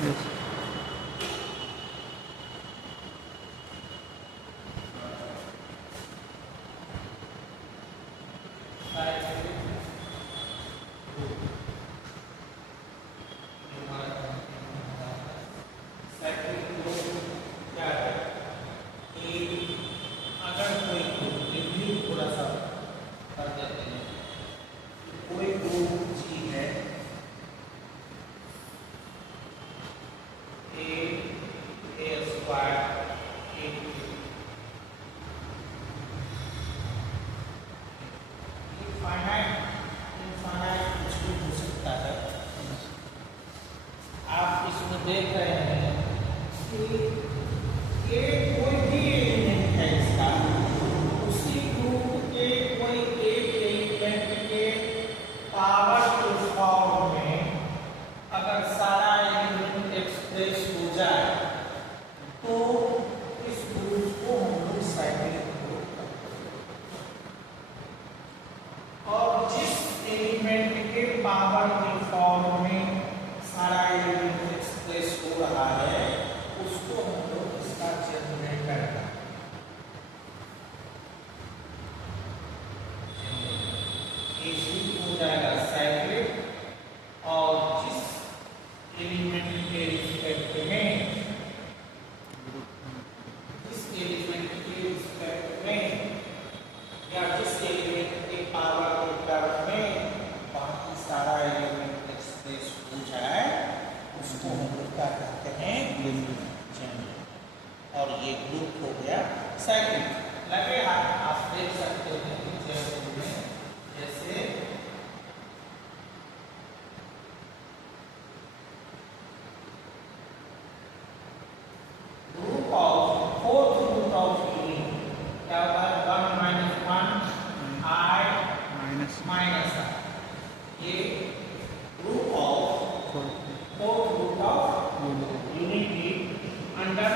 Yes. अगर कोई review थोड़ा सा कर देते हैं, कोई ग्रुप जी है ए स्क्वायर ए इनफाइनाइट कुछ भी हो सकता है। आप इसमें देख रहे हैं कि ये कोई भी एलिमेंट है इसका, उसी ग्रुप के कोई एक एलिमेंट के पावर के फॉर्म में अगर सारा एलिमेंट एक्सप्रेस हो जाए तो इस ग्रुप को हम लोग साइक्लिक ग्रुप कहते हैं। और जिस एलिमेंट के पावर के फॉर्म में सारा एलिमेंट एक्सप्रेस हो रहा है उसको हम लोग इसका जनरेटर कहते हैं। हो जाएगा साइक्लिक, और जिस एलिमेंट के रिस्पेक्ट में या जिस एलिमेंट के पावर के टर्म में बाकी सारा एलिमेंट एक्सप्रेस हो जाए उसको हम लोग क्या कहते हैं, जनरेटर। और ये ग्रुप हो गया साइक्लिक। लगे आप देख सकते हैं जैसे root of fourth root of क्या होता है, 1 माइनस 1 आई माइनस आई। ये root of fourth root of unity under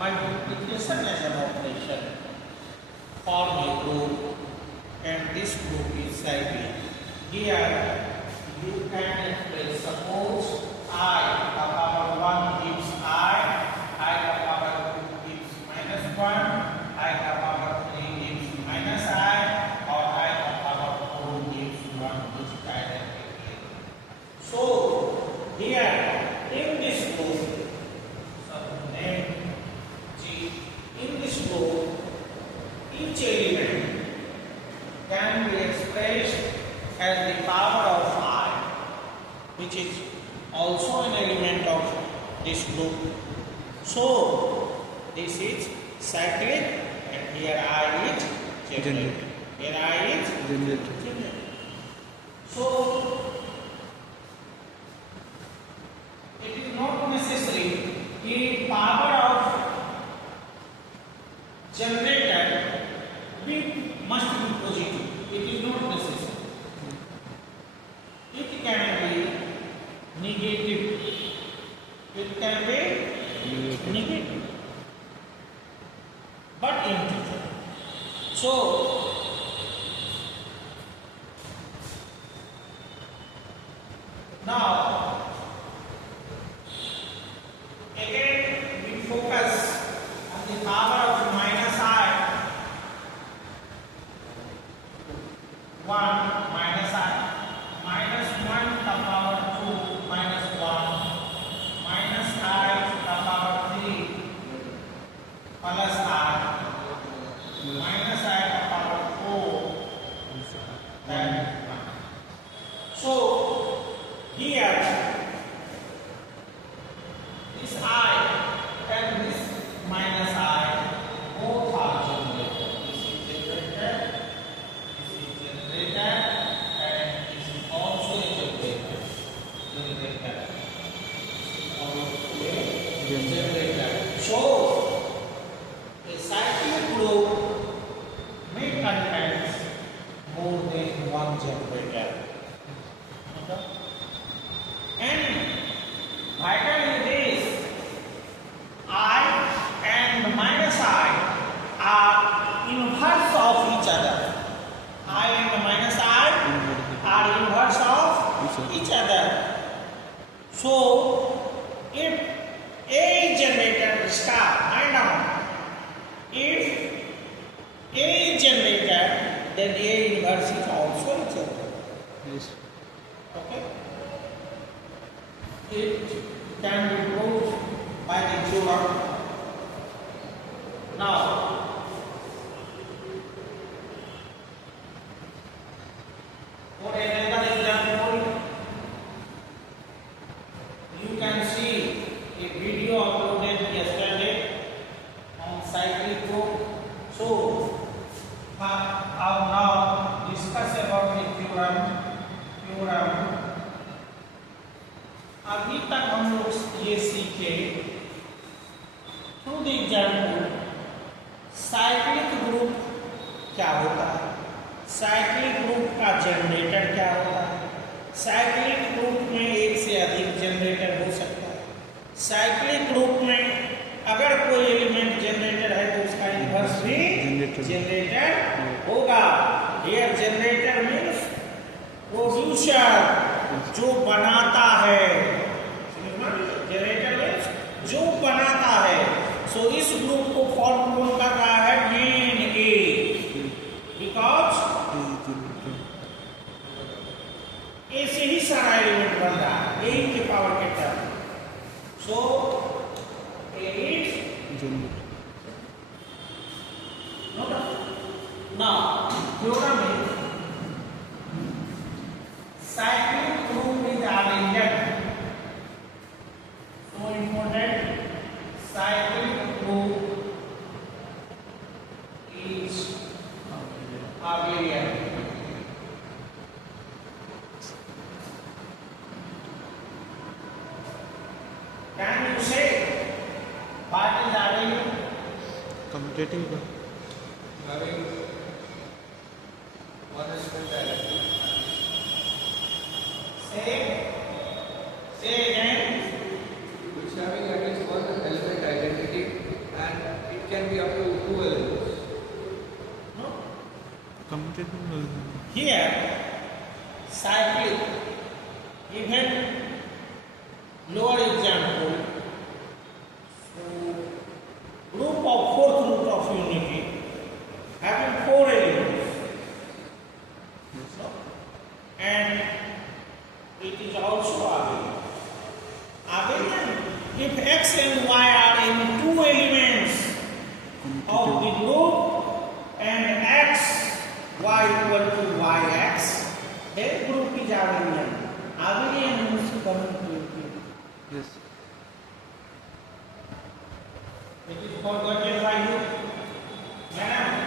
multiplication as an operation form a group and this group is cyclic. Here you can express, suppose I the power 1 gives I the power 2 gives minus 1, I the power 3 gives minus I, or I the power 4 gives 1 which directly. So here in this group, name G, in this group each element can be expressed as the power of I, which is also an element of this group. So this is cyclic, and here I is generator. Here I is generator. So it is not necessary the power of generator must be positive. It is not necessary. It can be negative. It can be negative, but integer. So now again we focus on the power of minus I. 1 minus I, minus 1 to the power 2 minus 1, minus I to the power 3 plus I, minus I to the power 4 then 1. So here this I and this minus I both are generated. This is generated, and this is also a generator. So a cyclic group may contain more than one generator. Okay? And vital is this: I and minus I are inverse of each other. I and minus I are inverse of each other. So If A is generated, start, mind down. If A is generated, then A inverse is also generated. Yes. Okay? It can be proved by the theorem. Now, for another example, you can see a video uploaded yesterday on cyclic group. So, I'll now discuss about the theorem. अभी तक हम लोग ये सीखे through the example cyclic group क्या होता है, cyclic group का जनरेटर क्या होता है, साइक्लिक ग्रुप में एक से अधिक जनरेटर हो सकता है, साइक्लिक ग्रुप में अगर कोई एलिमेंट जनरेटर है तो उसका इन्वर्स भी जनरेटर होगा। हियर जनरेटर मीन्स प्रोड्यूसर, जो बनाता है, जनरेटर मीन्स जो बनाता है। सो इस ग्रुप को फॉर्म कौन कर रहा है, मेन ए, बिकॉज ए से ही सारा एलिमेंट बन रहा है, ए के पावर के term. So A is now theorem is cyclic group is arranged. So important, cyclic group is abelian. Can you say what is abelian? Commutative. Having one element directly. Say again. Which having at least one element identity, and it can be up to two elements. No? Commutative. Here, cyclic, even lower example, so group of fourth root of unity having four elements, and it is also abelian. Abelian if x and y are any two elements of the group and x y equal to yx, then group is abelian. Abelian means commutative. Yes. It is forgotten by you, madam.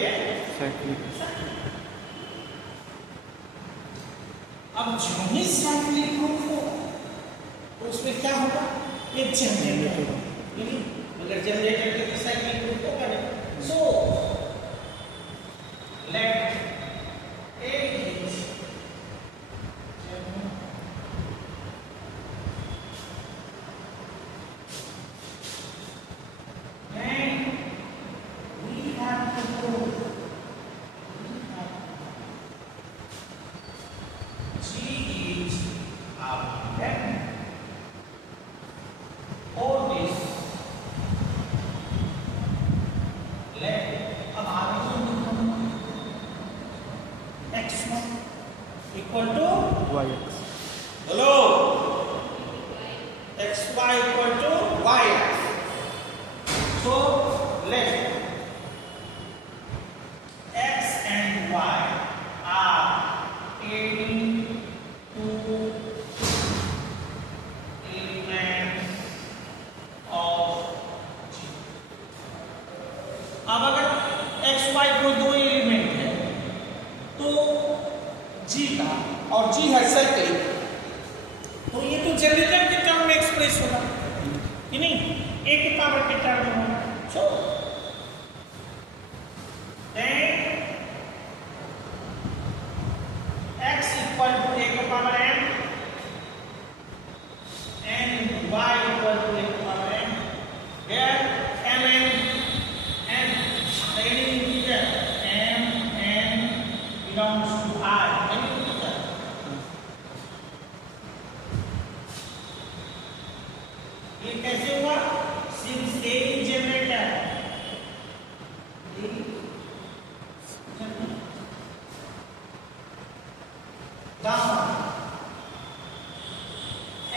ये cyclic अब जो ही cyclic group हो तो उसमें क्या होगा, एक generator होगा। अगर जनरेटर के साइक्लिक ग्रुप होगा ना, so let A is then we have to go G is up then all this let अब आगे x1 equal to y x बोलो xy equal to y. So let x and y are adding two elements of G. अब अगर x y को दो element है तो G का और G है साइक्लिक, तो ये तो जनरेटर के टर्म में एक्सप्रेस होगा कि नहीं, a के पावर के टर्म में होगा. So then x equal to a के power m and y equal to a के power m, where m and any integer m n belongs to I. ये कैसे हुआ, since A is generator, down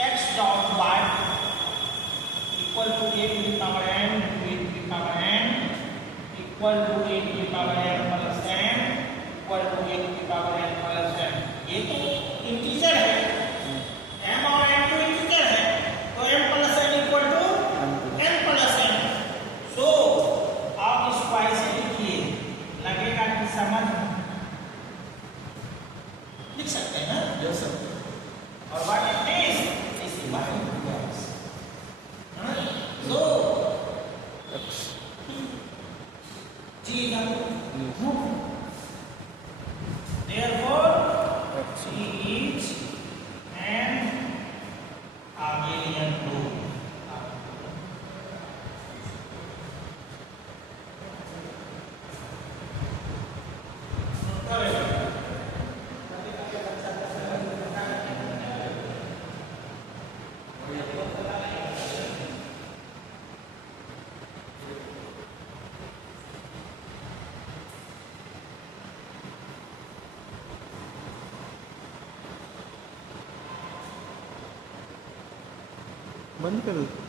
x dot y equal to a to the power n to a to the power n equal to a to the power n plus n equal to a to the power n plus n. ये तो integer है, m और n तो integer है, तो m plus n equal to n plus n. So आप इसको ऐसे लिखिए, लगेगा कि समझ लिख सकते हैं ना, लिख सकते हैं. और what it is divided by x. So x G is equal. Therefore G is an abelian group. बंद कर दो.